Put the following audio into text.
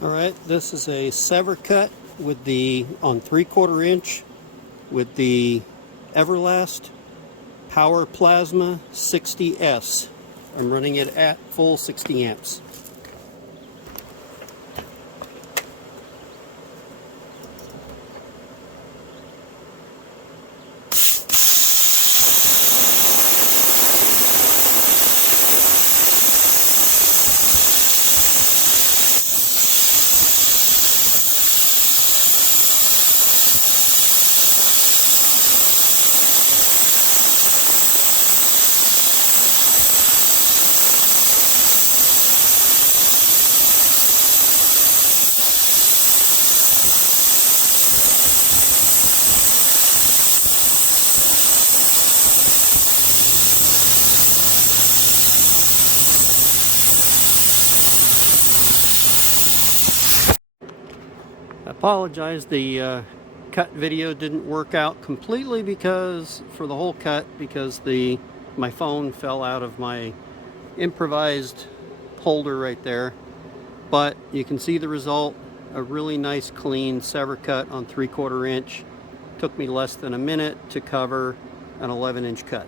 Alright, this is a Sever cut with the on 3/4 inch with the Everlast Power Plasma 60S. I'm running it at full 60 amps. I apologize, the cut video didn't work out completely because for the whole cut because my phone fell out of my improvised holder right there. But you can see the result, a really nice clean Sever cut on 3/4 inch. Took me less than a minute to cover an 11-inch cut.